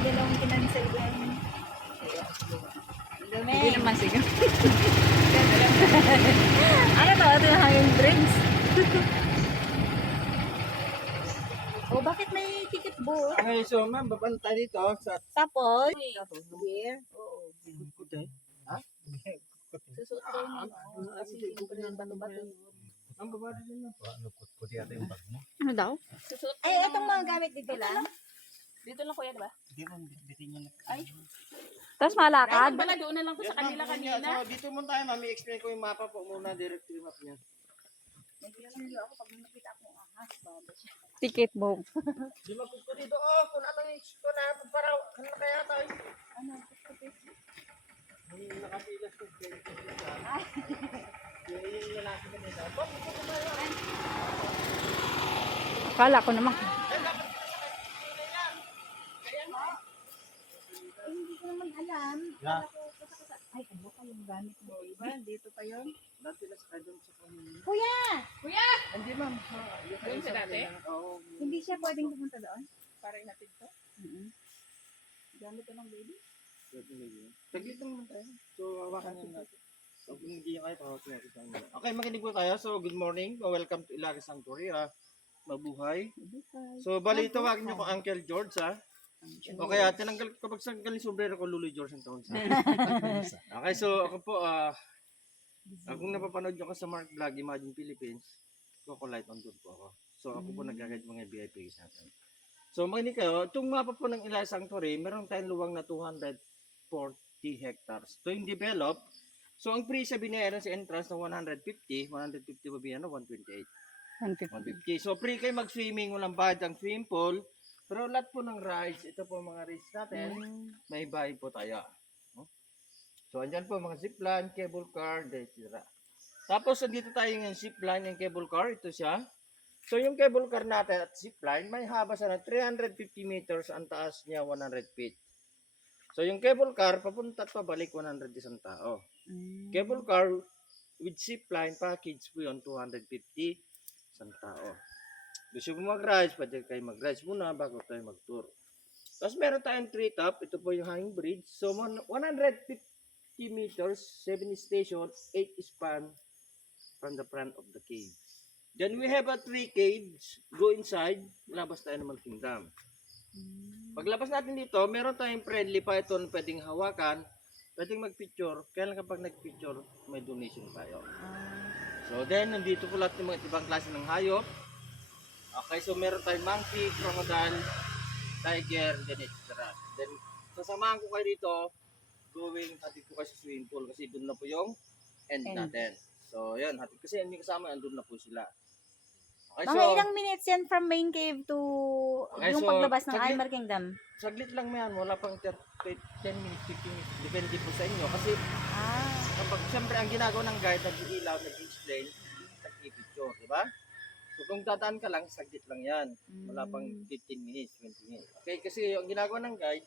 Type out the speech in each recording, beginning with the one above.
dalawang kinansel ko yung... Hindi naman sigaw. Ano to? Ito yung hanging drinks. Oh, bakit may ticket booth? Okay, so ma'am, babanta dito sa Tapos, beer. oo. Ha? Susuot ko yun. Kasi siyempre bato-bato. Ang babae din na. Ano daw? Susuot ko. Ay, itong mga gamit dito lang. Dito lang kuya, di ba? Hindi mo bitin niya na. Ay, Tapos malakad. pala doon na lang po sa kanila kanina. So, dito muna tayo, ma'am. I-explain ko yung mapa po muna, directory map niya. Naglalandi ako pag nakita akong ahas. Baba siya. Ticket book. Di magkuko dito. Oh, kung ano yung ko na, parang, ano na kaya tayo? Ano? Nakapilas ko. Yung lalaki na nila. Akala ko naman. Hindi ko naman alam. Yeah. Ay, ano ka yung gamit mo? Iba, dito pa yun. Dati na sa doon sa kanila. Kuya! Kuya! Hindi, ma'am. Doon sa dati? Oo. Hindi siya pwedeng pumunta doon? Para inatid to. Gamit to ng baby. Taglit lang naman tayo. So, hawakan nyo natin. So, kung hindi nyo kayo, pahawakin natin tayo. Okay, makinig po tayo. So, good morning. Welcome to Ilaris Sanctuary. Mabuhay. So, bali, tawagin nyo ko Uncle George, ha? O kaya, tinanggal, kapag sanggal yung sombrero ko, Luloy George ang tawag sa akin. Okay, so, ako po, kung napapanood nyo ko sa Mark Vlog, Imagine Philippines, Coco Light on doon po ako. So, ako po nag-guide mga VIP sa atin. So, makinig kayo, itong mapa po ng Ilaris Sanctuary, meron tayong luwang na 240 hectares. Ito yung develop. So, ang free sa binayaran sa entrance na 150 ba biyan, 128. 150. So, free kayo mag-swimming, walang bayad ang swimming pool. Pero lahat po ng rides, ito po mga rides natin, may bayad po tayo. So, andyan po mga zipline, cable car, etc. Tapos, andito tayo yung zipline and cable car. Ito siya. So, yung cable car natin at zipline, may haba siya na 350 meters, ang taas niya 100 feet. So, yung cable car, papunta at pabalik 100 isang tao. Cable car with zipline package po yun, 250 isang tao. Gusto mo mag-rides, pwede kayo mag-rides muna bago tayo mag-tour. Tapos meron tayong treetop, ito po yung hanging bridge. So 150 meters, 7 station, 8 span from the front of the cave. Then we have a 3 caves, go inside, labas tayo ng Kingdom. Paglabas natin dito, meron tayong friendly python pwedeng hawakan, pwedeng mag-picture, kaya lang kapag nag-picture, may donation tayo. So then, nandito po lahat ng mga ibang klase ng hayop. Okay, so meron tayong monkey, crocodile, tiger, then etc. Then, sasamahan ko kayo dito, hatid ko kayo sa swimming pool kasi doon na po yung end natin. So, yan, hatid kasi hindi kasama, andun na po sila. Okay, Mga ilang minutes yan from main cave to yung paglabas ng Aymar Kingdom? Saglit lang yan, wala pang 10 minutes, 15 minutes, depende po sa inyo. Kasi, kapag, siyempre, ang ginagawa ng guide, nag-iilaw, nag-explain, nag-i-picture, di ba? So, kung dadaan ka lang, saglit lang yan. Wala pang 15 minutes, 20 minutes. Okay, kasi ang ginagawa ng guide,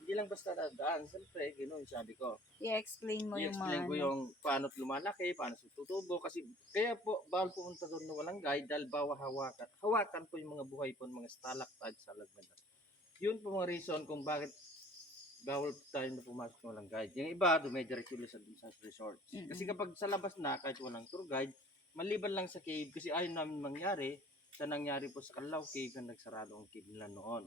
hindi lang basta dadaan. Siyempre, ganoon sabi ko. I-explain mo yung mga... I-explain ko yung paano lumalaki, paano tutubo. Kasi, kaya po, bawal pumunta doon na walang guide dahil bawal hawakan. Hawakan po yung mga buhay po, mga stalactites sa lagman. Yun po mga reason kung bakit bawal tayo na pumasok na walang guide. Yung iba, dumediretso sa resort. Kasi kapag sa labas na, kahit walang tour guide, maliban lang sa cave, kasi ayaw namin mangyari, sa nangyari po sa Kalaw Cave na nagsarado ang cave nila noon.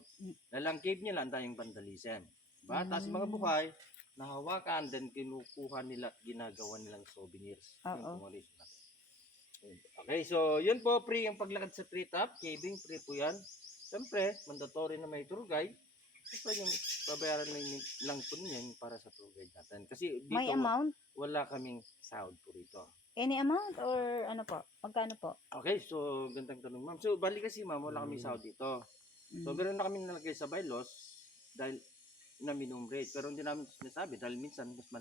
Dahil ang cave nila, ang tayong vandalism. Diba? Tapos mga buhay, nahawakan, then kinukuha nila at ginagawa nilang souvenirs. Okay, so yun po, free ang paglakad sa treetop, caving, free po yan. Siyempre, mandatory na may tour guide. Siyempre yung babayaran lang po niyan para sa tour guide natin. Kasi dito, may amount? Wala kaming sahod po rito. Any amount or ano po? Magkano po? Okay, so gandang tanong ma'am. So bali kasi ma'am, wala kaming sahod dito. So meron na kami nalagay sa bylaws dahil na minimum rate. Pero hindi namin sinasabi dahil minsan mas